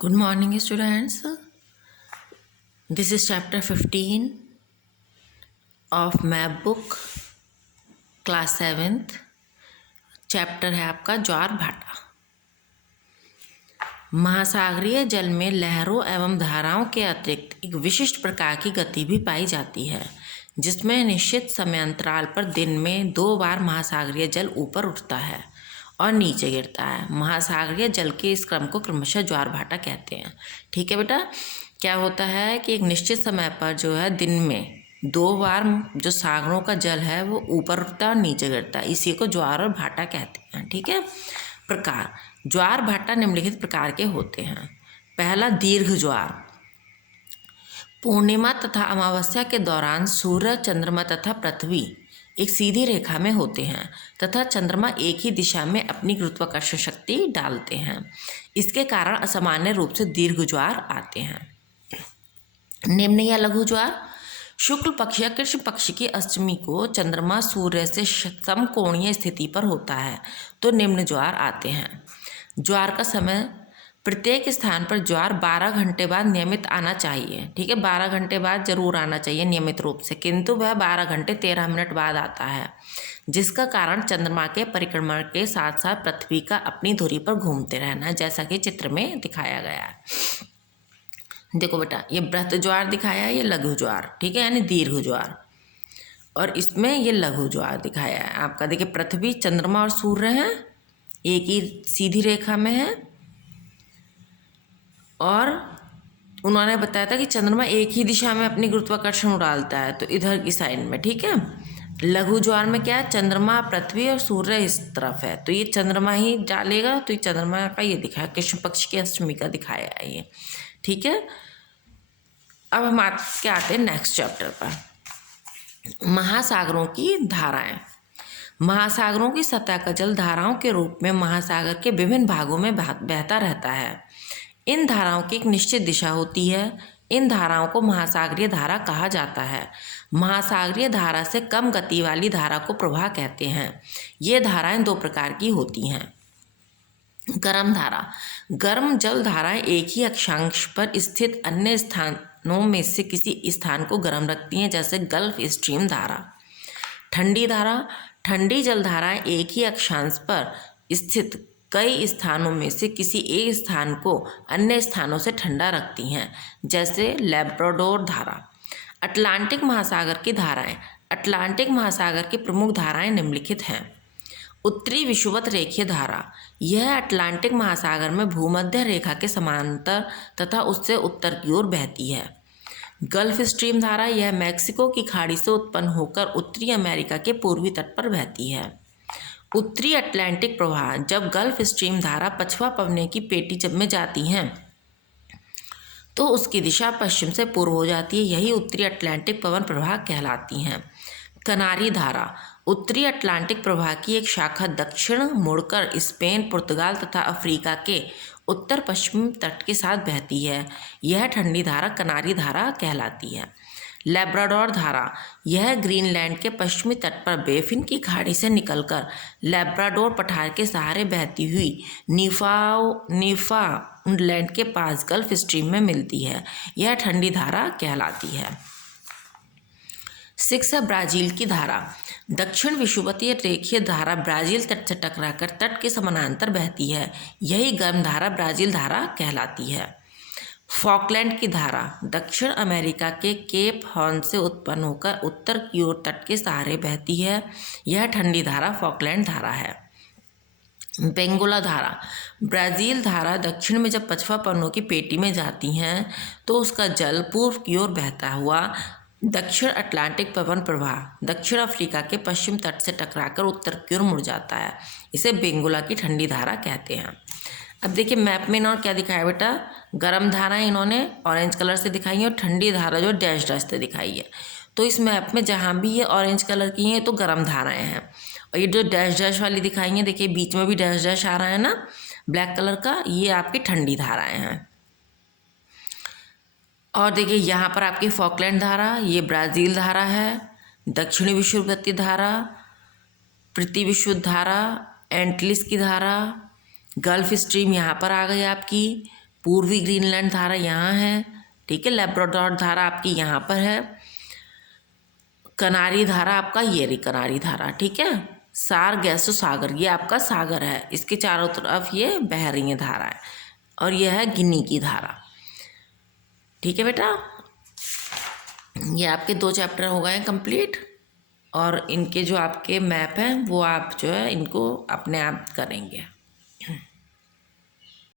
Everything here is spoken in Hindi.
Good morning, students. This is chapter 15 of map book class 7th. Chapter है आपका ज्वार भाटा। महासागरीय जल में लहरों एवं धाराओं के अतिरिक्त एक विशिष्ट प्रकार की गति भी पाई जाती है, जिसमें निश्चित समयांतराल पर दिन में 2 बार महासागरीय जल ऊपर उठता है और नीचे गिरता है। महासागरीय जल के इस क्रम को क्रमशः ज्वार भाटा कहते हैं। ठीक है बेटा, क्या होता है कि एक निश्चित समय पर जो है दिन में 2 बार जो सागरों का जल है वो ऊपर उठता है और नीचे गिरता है, इसी को ज्वार और भाटा कहते हैं। ठीक है। प्रकार ज्वार भाटा निम्नलिखित प्रकार के होते हैं। पहला, दीर्घ ज्वार। पूर्णिमा तथा अमावस्या के दौरान सूर्य, चंद्रमा तथा पृथ्वी एक सीधी रेखा में होते हैं तथा चंद्रमा एक ही दिशा में अपनी गुरुत्वाकर्षण शक्ति डालते हैं। इसके कारण असामान्य रूप से दीर्घ ज्वार आते हैं। निम्न या लघु ज्वार। शुक्ल पक्ष या कृष्ण पक्ष की अष्टमी को चंद्रमा सूर्य से समकोणीय स्थिति पर होता है तो निम्न ज्वार आते हैं। ज्वार का समय, प्रत्येक स्थान पर ज्वार 12 घंटे बाद नियमित आना चाहिए। ठीक है, 12 घंटे बाद जरूर आना चाहिए नियमित रूप से, किंतु वह 12 घंटे 13 मिनट बाद आता है, जिसका कारण चंद्रमा के परिक्रमण के साथ साथ पृथ्वी का अपनी धुरी पर घूमते रहना है, जैसा कि चित्र में दिखाया गया है। देखो बेटा, ये बृहत ज्वार दिखाया है, ये लघु ज्वार। ठीक है, यानी दीर्घ ज्वार, और इसमें ये लघु ज्वार दिखाया है आपका। देखिए, पृथ्वी, चंद्रमा और सूर्य हैं, एक ही सीधी रेखा में है, और उन्होंने बताया था कि चंद्रमा एक ही दिशा में अपनी गुरुत्वाकर्षण डालता है, तो इधर की साइड में। ठीक है। लघु ज्वार में क्या है, चंद्रमा, पृथ्वी और सूर्य इस तरफ है, तो ये चंद्रमा ही डालेगा, तो ये चंद्रमा का ये दिखाया, कृष्ण पक्ष की अष्टमी का दिखाया है ये। ठीक है। अब हम क्या आते हैं नेक्स्ट चैप्टर पर। महासागरों की धाराएं। महासागरों की सतह का जल धाराओं के रूप में महासागर के विभिन्न भागों में बहता रहता है। इन धाराओं की एक निश्चित दिशा होती है। इन धाराओं को महासागरीय धारा कहा जाता है। महासागरीय धारा से कम गति वाली धारा को प्रवाह कहते हैं। ये धाराएं 2 प्रकार की होती हैं। गर्म धारा। गर्म जल धाराएं एक ही अक्षांश पर स्थित अन्य स्थानों में से किसी स्थान को गर्म रखती हैं, जैसे गल्फ स्ट्रीम धारा। ठंडी धारा। ठंडी जल धाराएं एक ही अक्षांश पर स्थित कई स्थानों में से किसी एक स्थान को अन्य स्थानों से ठंडा रखती हैं, जैसे लैब्राडोर धारा। अटलांटिक महासागर की धाराएं। अटलांटिक महासागर की प्रमुख धाराएं निम्नलिखित हैं। उत्तरी विषुवत रेखीय धारा। यह अटलांटिक महासागर में भूमध्य रेखा के समांतर तथा उससे उत्तर की ओर बहती है। गल्फ स्ट्रीम धारा। यह मैक्सिको की खाड़ी से उत्पन्न होकर उत्तरी अमेरिका के पूर्वी तट पर बहती है। उत्तरी अटलांटिक प्रवाह। जब गल्फ स्ट्रीम धारा पछवा पवने की पेटी जब में जाती हैं तो उसकी दिशा पश्चिम से पूर्व हो जाती है, यही उत्तरी अटलांटिक पवन प्रवाह कहलाती हैं। कनारी धारा। उत्तरी अटलांटिक प्रवाह की एक शाखा दक्षिण मुड़कर स्पेन, पुर्तगाल तथा अफ्रीका के उत्तर पश्चिम तट के साथ बहती है। यह ठंडी धारा कनारी धारा कहलाती है। लैब्राडोर धारा। यह ग्रीनलैंड के पश्चिमी तट पर बेफिन की खाड़ी से निकलकर लैब्राडोर पठार के सहारे बहती हुई न्यूफाउंडलैंड के पास गल्फ स्ट्रीम में मिलती है। यह ठंडी धारा कहलाती है। 6 है ब्राज़ील की धारा। दक्षिण विषुवतीय रेखीय धारा ब्राज़ील तट से टकराकर तट के समानांतर बहती है। यही गर्म धारा ब्राज़ील धारा कहलाती है। फॉकलैंड की धारा। दक्षिण अमेरिका के केप हॉर्न से उत्पन्न होकर उत्तर की ओर तट के सहारे बहती है। यह ठंडी धारा फॉकलैंड धारा है। बेंगोला धारा। ब्राज़ील धारा दक्षिण में जब पछवा पवनों की पेटी में जाती हैं तो उसका जल पूर्व की ओर बहता हुआ दक्षिण अटलांटिक पवन प्रवाह दक्षिण अफ्रीका के पश्चिम तट से टकराकर उत्तर की ओर मुड़ जाता है। इसे बेंगोला की ठंडी धारा कहते हैं। अब देखिए मैप में इन्होंने क्या दिखाया बेटा, गर्म धाराएं इन्होंने ऑरेंज कलर से दिखाई है और ठंडी धारा जो डैश डैश से दिखाई है। तो इस मैप में जहाँ भी ये ऑरेंज कलर की हैं तो गर्म धाराएं हैं, और ये जो डैश डैश वाली दिखाई हैं, देखिए बीच में भी डैश डैश आ रहा है ना ब्लैक कलर का, ये आपकी ठंडी धाराएं हैं। और देखिए यहाँ पर आपकी फॉकलैंड धारा, ये ब्राज़ील धारा है, दक्षिणी विषुवतीय धारा, पृथ्वी विषुवत धारा, एंटिलिस की धारा, गल्फ स्ट्रीम यहाँ पर आ गई आपकी, पूर्वी ग्रीनलैंड धारा यहाँ है, ठीक है। लैब्राडोर धारा आपकी यहाँ पर है। कनारी धारा आपका ये रही कनारी धारा, ठीक है। सारगैसो सागर, ये आपका सागर है, इसके चारों तरफ ये बह रही है धाराएं, और यह है गिनी की धारा, ठीक है बेटा। ये आपके 2 चैप्टर हो गए हैं कंप्लीट, और इनके जो आपके मैप हैं वो आप जो है इनको अपने आप करेंगे।